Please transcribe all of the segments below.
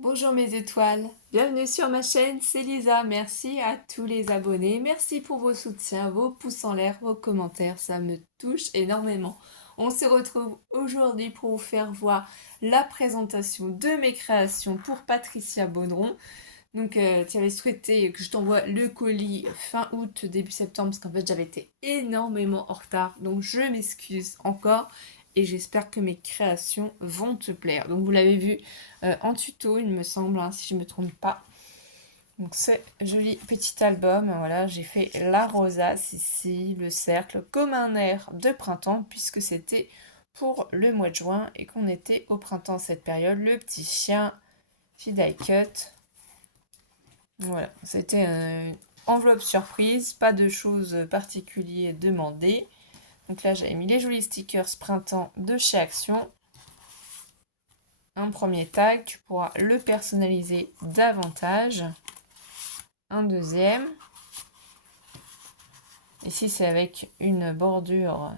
Bonjour mes étoiles, bienvenue sur ma chaîne, c'est Lisa. Merci à tous les abonnés, merci pour vos soutiens, vos pouces en l'air, vos commentaires, ça me touche énormément. On se retrouve aujourd'hui pour vous faire voir la présentation de mes créations pour Patricia Baudron. Donc tu avais souhaité que je t'envoie le colis fin août, début septembre, parce qu'en fait j'avais été énormément en retard, donc je m'excuse encore et j'espère que mes créations vont te plaire. Donc vous l'avez vu en tuto, il me semble, hein, si je ne me trompe pas. Donc ce joli petit album, voilà, j'ai fait la rosace ici, le cercle, comme un air de printemps, puisque c'était pour le mois de juin et qu'on était au printemps cette période. Le petit chien, die cut. Voilà, c'était une enveloppe surprise, pas de choses particulières demandées. Donc là, j'avais mis les jolis stickers printemps de chez Action. Un premier tag, tu pourras le personnaliser davantage. Un deuxième. Ici, c'est avec une bordure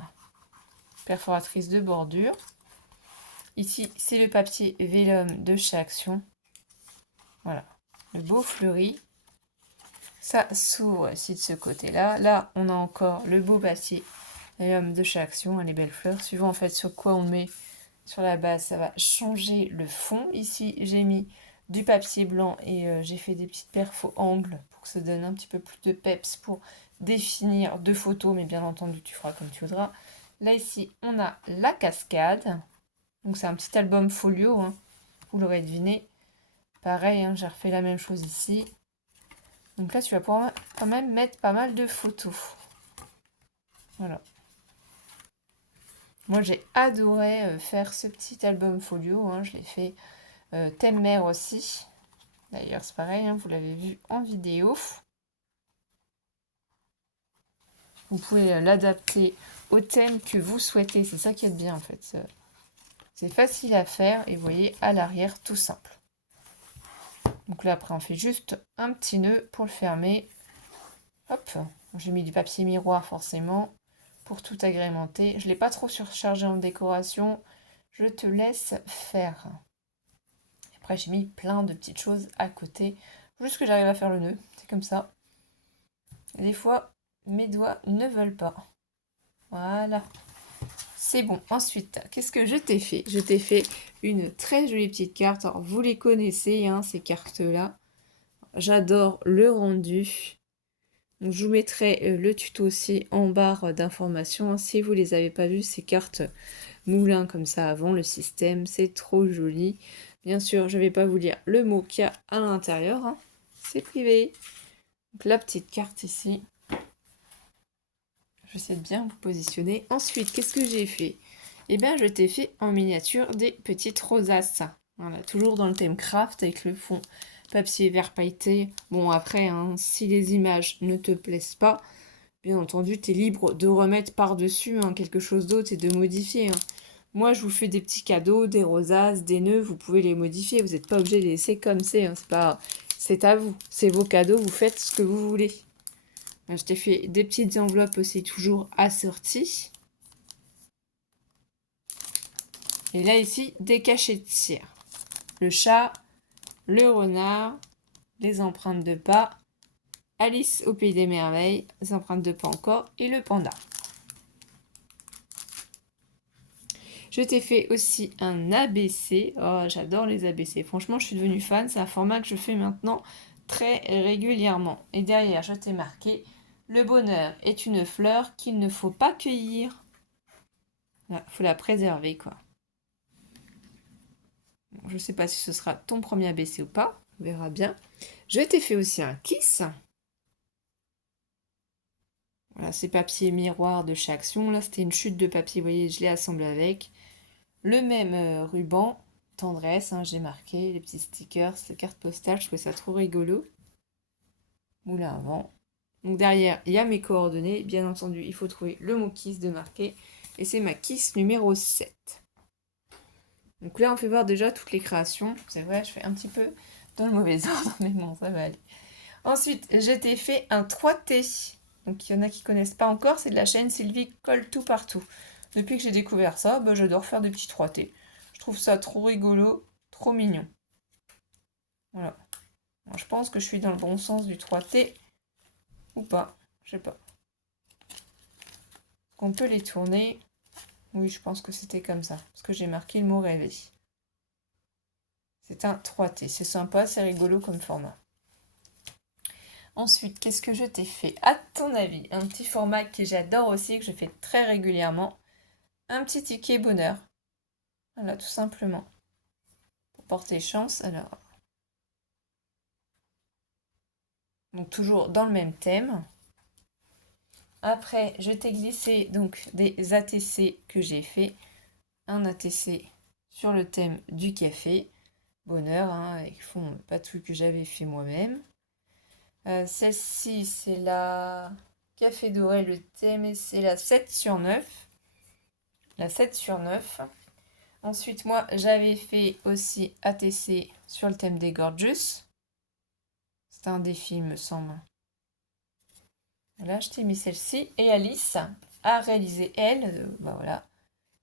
perforatrice de bordure. Ici, c'est le papier vélum de chez Action. Voilà, le beau fleuri. Ça s'ouvre ici de ce côté-là. Là, on a encore le beau papier vélum de chez Action, les belles fleurs. Suivant en fait sur quoi on met sur la base, ça va changer le fond. Ici, j'ai mis du papier blanc et j'ai fait des petites perfos angles pour que ça donne un petit peu plus de peps pour définir deux photos, mais bien entendu, tu feras comme tu voudras. Là, ici, on a la cascade. Donc, c'est un petit album folio, hein, vous l'aurez deviné. Pareil, hein, j'ai refait la même chose ici. Donc là, tu vas pouvoir quand même mettre pas mal de photos. Voilà. Moi, j'ai adoré faire ce petit album folio. Hein, je l'ai fait thème mère aussi. D'ailleurs, c'est pareil, hein, vous l'avez vu en vidéo. Vous pouvez l'adapter au thème que vous souhaitez. C'est ça qui est bien en fait. C'est facile à faire et vous voyez à l'arrière tout simple. Donc là après on fait juste un petit nœud pour le fermer. Hop, j'ai mis du papier miroir forcément pour tout agrémenter. Je ne l'ai pas trop surchargé en décoration. Je te laisse faire. Après j'ai mis plein de petites choses à côté. Juste que j'arrive à faire le nœud. C'est comme ça. Et des fois mes doigts ne veulent pas. Voilà. C'est bon. Ensuite, qu'est-ce que je t'ai fait? Je t'ai fait une très jolie petite carte. Alors, vous les connaissez, hein, ces cartes-là. J'adore le rendu. Donc, je vous mettrai le tuto aussi en barre d'informations. Si vous ne les avez pas vues, ces cartes moulin comme ça avant le système, c'est trop joli. Bien sûr, je ne vais pas vous lire le mot qu'il y a à l'intérieur. Hein. C'est privé. Donc, la petite carte ici. J'essaie de bien vous positionner. Ensuite, qu'est-ce que j'ai fait? Eh bien, je t'ai fait en miniature des petites rosaces. Voilà, toujours dans le thème craft avec le fond papier vert pailleté. Bon, après, hein, si les images ne te plaisent pas, bien entendu, tu es libre de remettre par-dessus hein, quelque chose d'autre et de modifier. Hein. Moi, je vous fais des petits cadeaux, des rosaces, des nœuds, vous pouvez les modifier. Vous n'êtes pas obligé de les laisser comme c'est. Hein, c'est à vous. C'est vos cadeaux, vous faites ce que vous voulez. Je t'ai fait des petites enveloppes aussi toujours assorties. Et là ici, des cachets de cire. Le chat, le renard, les empreintes de pas, Alice au pays des merveilles, les empreintes de pas encore, et le panda. Je t'ai fait aussi un ABC. Oh, j'adore les ABC. Franchement, je suis devenue fan. C'est un format que je fais maintenant très régulièrement. Et derrière, je t'ai marqué « Le bonheur est une fleur qu'il ne faut pas cueillir. » Il faut la préserver, quoi. Je ne sais pas si ce sera ton premier ABC ou pas. On verra bien. Je t'ai fait aussi un kiss. Voilà, c'est papier miroir de chez Action. Là, c'était une chute de papier. Vous voyez, je l'ai assemblé avec. Le même ruban. Tendresse, hein, j'ai marqué. Les petits stickers, les cartes postales. Je trouvais ça trop rigolo. Moulin à vent. Donc derrière, il y a mes coordonnées. Bien entendu, il faut trouver le mot kiss de marquer. Et c'est ma kiss numéro 7. Donc là, on fait voir déjà toutes les créations. C'est vrai, je fais un petit peu dans le mauvais ordre, mais bon, ça va aller. Ensuite, je t'ai fait un 3T. Donc il y en a qui ne connaissent pas encore, c'est de la chaîne Sylvie Colle Tout Partout. Depuis que j'ai découvert ça, j'adore faire des petits 3T. Je trouve ça trop rigolo, trop mignon. Voilà. Bon, je pense que je suis dans le bon sens du 3T. Ou pas. Je sais pas. On peut les tourner. Oui, je pense que c'était comme ça. Parce que j'ai marqué le mot rêver. C'est un 3T. C'est sympa, c'est rigolo comme format. Ensuite, qu'est-ce que je t'ai fait? À ton avis, un petit format que j'adore aussi, que je fais très régulièrement. Un petit ticket bonheur. Voilà, tout simplement. Pour porter chance. Alors, donc toujours dans le même thème. Après, je t'ai glissé donc des ATC que j'ai fait. Un ATC sur le thème du café. Bonheur, hein, ils font pas tout que j'avais fait moi-même. Celle-ci, c'est la Café Doré, le thème, c'est la 7 sur 9. La 7 sur 9. Ensuite, moi, j'avais fait aussi ATC sur le thème des Gorgeous. C'est un défi, il me semble. Là, je t'ai mis celle-ci. Et Alice a réalisé, elle, bah voilà,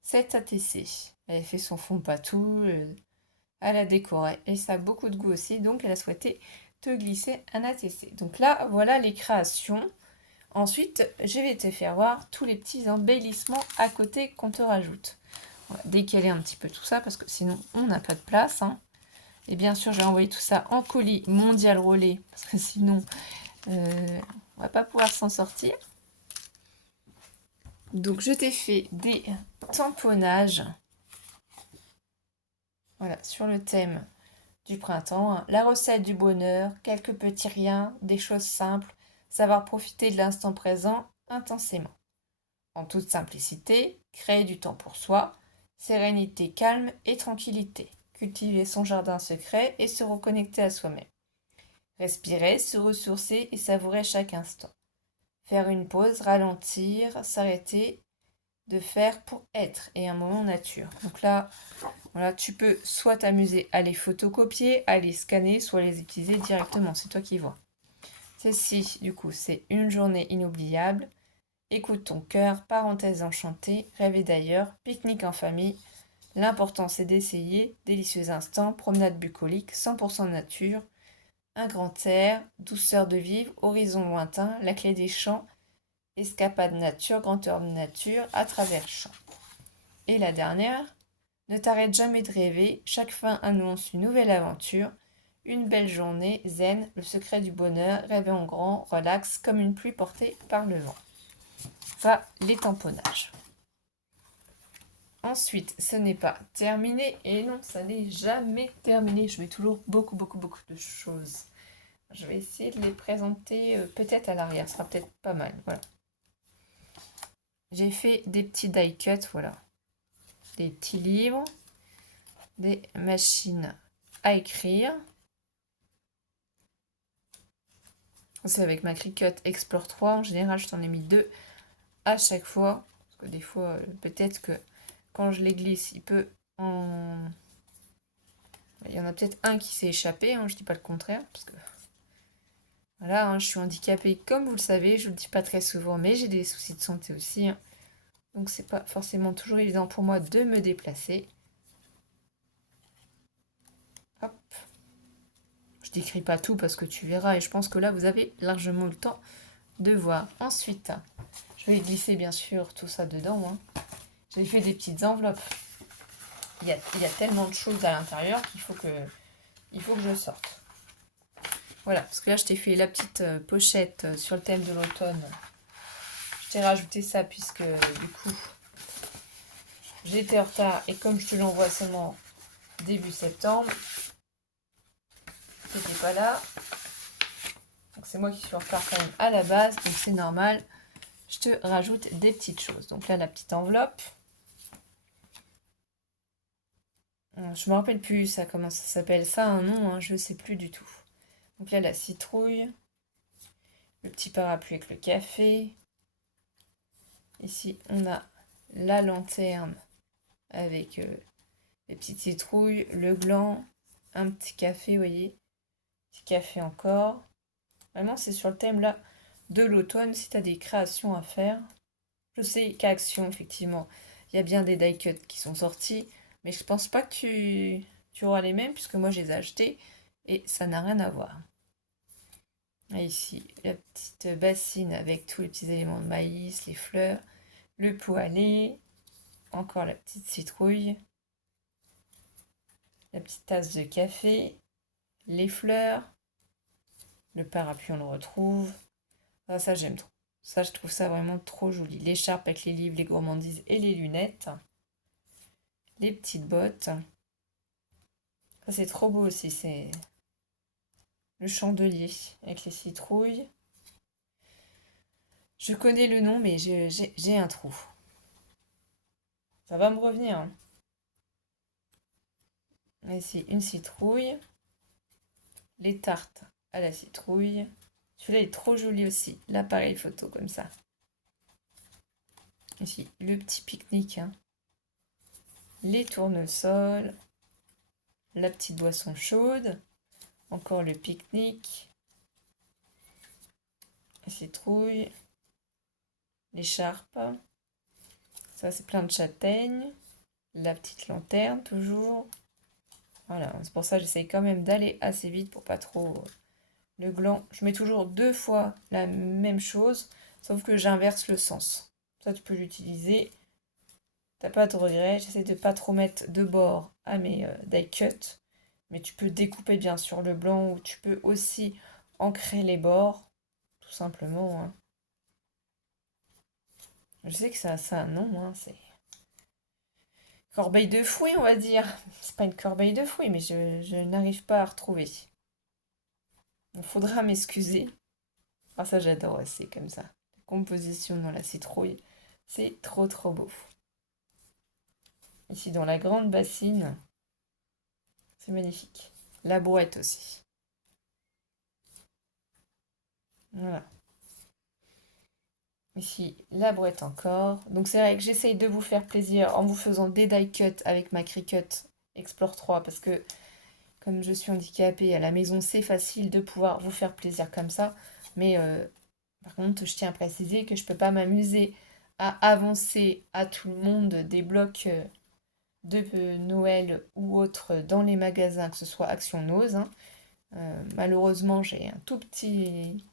7 ATC. Elle a fait son fond patou, elle a décoré. Et ça a beaucoup de goût aussi, donc elle a souhaité te glisser un ATC. Donc là, voilà les créations. Ensuite, je vais te faire voir tous les petits embellissements à côté qu'on te rajoute. On va décaler un petit peu tout ça parce que sinon on n'a pas de place. Hein. Et bien sûr, j'ai envoyé tout ça en colis mondial relais parce que sinon on va pas pouvoir s'en sortir. Donc je t'ai fait des tamponnages. Voilà, sur le thème du printemps. La recette du bonheur, quelques petits riens, des choses simples, savoir profiter de l'instant présent intensément. En toute simplicité, créer du temps pour soi, sérénité, calme et tranquillité. Cultiver son jardin secret et se reconnecter à soi-même. Respirer, se ressourcer et savourer chaque instant. Faire une pause, ralentir, s'arrêter, de faire pour être et un moment nature. Donc là, voilà, tu peux soit t'amuser à les photocopier, à les scanner, soit les utiliser directement. C'est toi qui vois. Celle-ci, du coup, c'est une journée inoubliable. Écoute ton cœur, parenthèse enchantée, rêver d'ailleurs, pique-nique en famille. L'important c'est d'essayer, délicieux instants, promenade bucolique, 100% nature, un grand air, douceur de vivre, horizon lointain, la clé des champs, escapade nature, grandeur de nature, à travers champs. Et la dernière, ne t'arrête jamais de rêver, chaque fin annonce une nouvelle aventure, une belle journée, zen, le secret du bonheur, rêver en grand, relax, comme une pluie portée par le vent. Ça, les tamponnages. Ensuite, ce n'est pas terminé. Et non, ça n'est jamais terminé. Je mets toujours beaucoup de choses. Je vais essayer de les présenter peut-être à l'arrière. Ce sera peut-être pas mal. Voilà. J'ai fait des petits die cuts. Voilà. Des petits livres. Des machines à écrire. C'est avec ma Cricut Explore 3. En général, je t'en ai mis deux à chaque fois. Parce que des fois, peut-être que quand je les glisse, il peut en... Il y en a peut-être un qui s'est échappé, hein, je dis pas le contraire, parce que voilà, hein, je suis handicapée comme vous le savez, je vous le dis pas très souvent, mais j'ai des soucis de santé aussi, hein, donc c'est pas forcément toujours évident pour moi de me déplacer. Hop, je décris pas tout parce que tu verras, et je pense que là vous avez largement le temps de voir. Ensuite, je vais glisser bien sûr tout ça dedans. Hein. J'ai fait des petites enveloppes. Il y a tellement de choses à l'intérieur qu'il faut que je sorte. Voilà, parce que là, je t'ai fait la petite pochette sur le thème de l'automne. Je t'ai rajouté ça puisque, du coup, j'étais en retard. Et comme je te l'envoie seulement début septembre, t'étais pas là. Donc, c'est moi qui suis en retard quand même à la base. Donc, c'est normal. Je te rajoute des petites choses. Donc là, la petite enveloppe. Je me rappelle plus ça, comment ça s'appelle. Ça a un nom, hein, je ne sais plus du tout. Donc là, la citrouille. Le petit parapluie avec le café. Ici, on a la lanterne avec les petites citrouilles, le gland, un petit café, vous voyez. Petit café encore. Vraiment, c'est sur le thème là de l'automne, si tu as des créations à faire. Je sais qu'à Action, effectivement, il y a bien des die cuts qui sont sortis, mais je pense pas que tu auras les mêmes, puisque moi, je les ai achetés. et ça n'a rien à voir. Et ici, la petite bassine avec tous les petits éléments de maïs, les fleurs, le poêlé, encore la petite citrouille, la petite tasse de café, les fleurs, le parapluie on le retrouve. Ah, ça j'aime trop. Ça je trouve ça vraiment trop joli. L'écharpe avec les livres, les gourmandises et les lunettes. Les petites bottes. Ça c'est trop beau aussi, c'est le chandelier avec les citrouilles. Je connais le nom mais j'ai un trou. Ça va me revenir, hein. Ici une citrouille. Les tartes à la citrouille. Celui-là est trop joli aussi. L'appareil photo comme ça. Ici, le petit pique-nique, hein. Les tournesols. La petite boisson chaude. Encore le pique-nique. La citrouille. L'écharpe. Ça, c'est plein de châtaignes. La petite lanterne, toujours. Voilà, c'est pour ça que j'essaye quand même d'aller assez vite pour pas trop le gland. Je mets toujours 2 fois la même chose, sauf que j'inverse le sens. Ça, tu peux l'utiliser. T'as pas de regret. J'essaie de pas trop mettre de bord à mes die cut. Mais tu peux découper bien sûr le blanc ou tu peux aussi ancrer les bords. Tout simplement, hein. Je sais que ça a un nom, hein, c'est corbeille de fouet, on va dire. C'est pas une corbeille de fouet, mais je n'arrive pas à retrouver. Il faudra m'excuser. Ah, ça j'adore aussi comme ça. La composition dans la citrouille, c'est trop trop beau. Ici dans la grande bassine, c'est magnifique. La brouette aussi. Voilà. Ici, la brouette encore. Donc c'est vrai que j'essaye de vous faire plaisir en vous faisant des die cut avec ma Cricut Explore 3 parce que comme je suis handicapée à la maison, c'est facile de pouvoir vous faire plaisir comme ça. Mais par contre, je tiens à préciser que je ne peux pas m'amuser à avancer à tout le monde des blocs de Noël ou autres dans les magasins, que ce soit Action Nose, hein. Malheureusement, j'ai un tout petit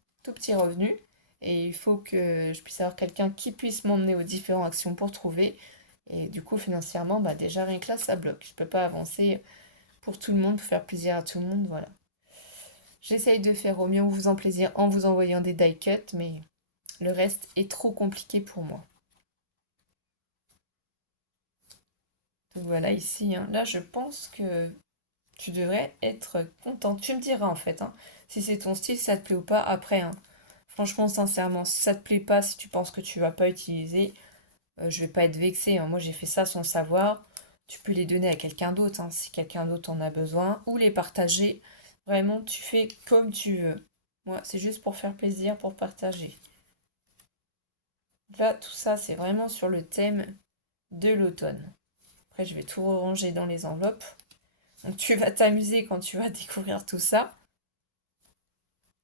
revenu et il faut que je puisse avoir quelqu'un qui puisse m'emmener aux différentes actions pour trouver. Et du coup, financièrement, bah déjà rien que là, ça bloque. Je ne peux pas avancer pour tout le monde, pour faire plaisir à tout le monde, voilà. J'essaye de faire au mieux en vous faisant plaisir en vous envoyant des die cuts, mais le reste est trop compliqué pour moi. Donc voilà, ici, hein, là, je pense que tu devrais être contente. Tu me diras en fait, hein, si c'est ton style, si ça te plaît ou pas. Après, hein, franchement, sincèrement, si ça te plaît pas, si tu penses que tu vas pas utiliser, je vais pas être vexée, hein. Moi, j'ai fait ça sans le savoir. Tu peux les donner à quelqu'un d'autre, hein, si quelqu'un d'autre en a besoin, ou les partager. Vraiment, tu fais comme tu veux. Moi, c'est juste pour faire plaisir, pour partager. Là, tout ça, c'est vraiment sur le thème de l'automne. Après, je vais tout ranger dans les enveloppes. Donc, tu vas t'amuser quand tu vas découvrir tout ça.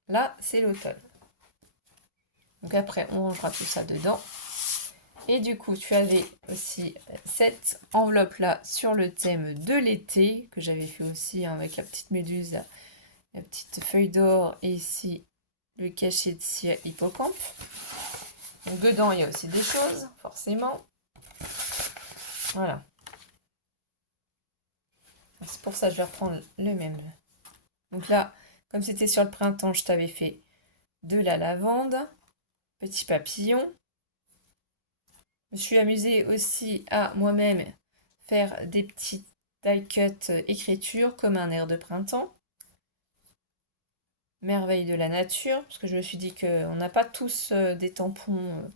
Là, c'est l'automne. Donc après, on rangera tout ça dedans. Et du coup, tu avais aussi cette enveloppe-là sur le thème de l'été, que j'avais fait aussi, hein, avec la petite méduse, la petite feuille d'or, et ici, le cachet de cire hippocampe. Donc dedans, il y a aussi des choses, forcément. Voilà. C'est pour ça que je vais reprendre le même. Donc là, comme c'était sur le printemps, je t'avais fait de la lavande, petit papillon. Je me suis amusée aussi à moi-même faire des petits die cut écriture comme un air de printemps. Merveille de la nature, parce que je me suis dit qu'on n'a pas tous des tampons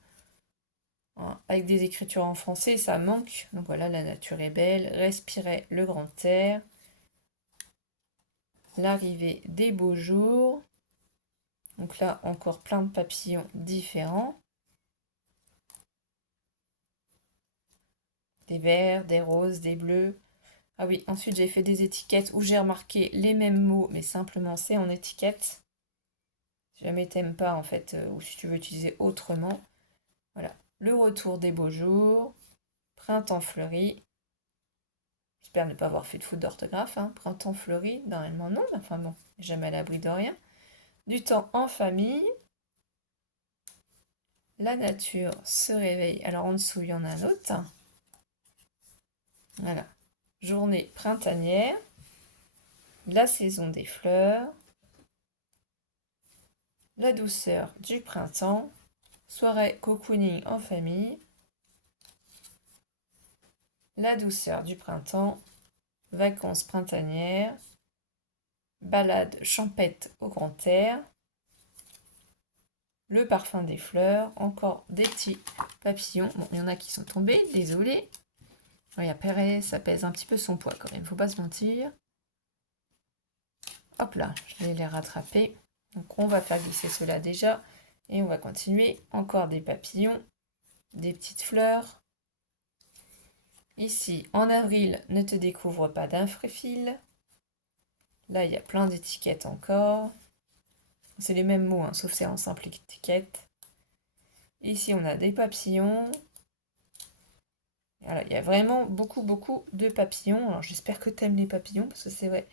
avec des écritures en français, ça manque. Donc voilà, la nature est belle, respirer le grand air, l'arrivée des beaux jours. Donc là, encore plein de papillons différents. Des verts, des roses, des bleus. Ah oui, ensuite j'ai fait des étiquettes où j'ai remarqué les mêmes mots, mais simplement c'est en étiquette. Si jamais t'aimes pas en fait, ou si tu veux utiliser autrement. Voilà, le retour des beaux jours, printemps fleuri. J'espère ne pas avoir fait de faute d'orthographe. Hein. Printemps fleuri, normalement non, mais enfin bon, jamais à l'abri de rien. Du temps en famille. La nature se réveille. Alors en dessous, il y en a un autre. Voilà. Journée printanière. La saison des fleurs. La douceur du printemps. Soirée cocooning en famille. La douceur du printemps. Vacances printanières. Balade champêtre au grand air. Le parfum des fleurs, encore des petits papillons. Bon, il y en a qui sont tombés, désolé. Oui, après, ça pèse un petit peu son poids quand même, faut pas se mentir. Hop là, je vais les rattraper. Donc on va faire glisser cela déjà. Et on va continuer. Encore des papillons, des petites fleurs. Ici, en avril, ne te découvre pas d'un fil. Là, il y a plein d'étiquettes encore. C'est les mêmes mots, hein, sauf c'est en simple étiquette. Ici, on a des papillons. Voilà, il y a vraiment beaucoup de papillons. Alors, j'espère que tu aimes les papillons, parce que c'est vrai,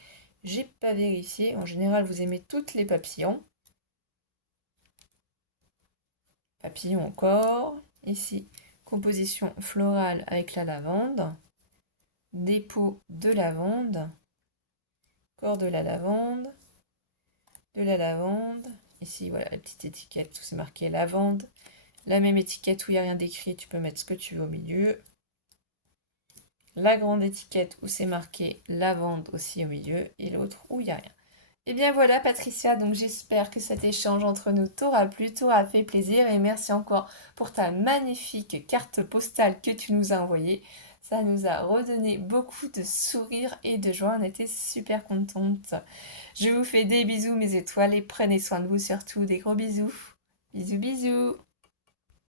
j'ai pas vérifié. En général, vous aimez toutes les papillons. Papillons encore. Ici, composition florale avec la lavande. Dépôt de lavande. Encore de la lavande. De la lavande. Ici, voilà, la petite étiquette où c'est marqué lavande. La même étiquette où il n'y a rien d'écrit, tu peux mettre ce que tu veux au milieu. La grande étiquette où c'est marqué lavande aussi au milieu. Et l'autre où il n'y a rien. Et bien voilà Patricia, donc j'espère que cet échange entre nous t'aura plu, t'aura fait plaisir et merci encore pour ta magnifique carte postale que tu nous as envoyée. Ça nous a redonné beaucoup de sourires et de joie, on était super contentes. Je vous fais des bisous mes étoiles et prenez soin de vous surtout, des gros bisous. Bisous bisous.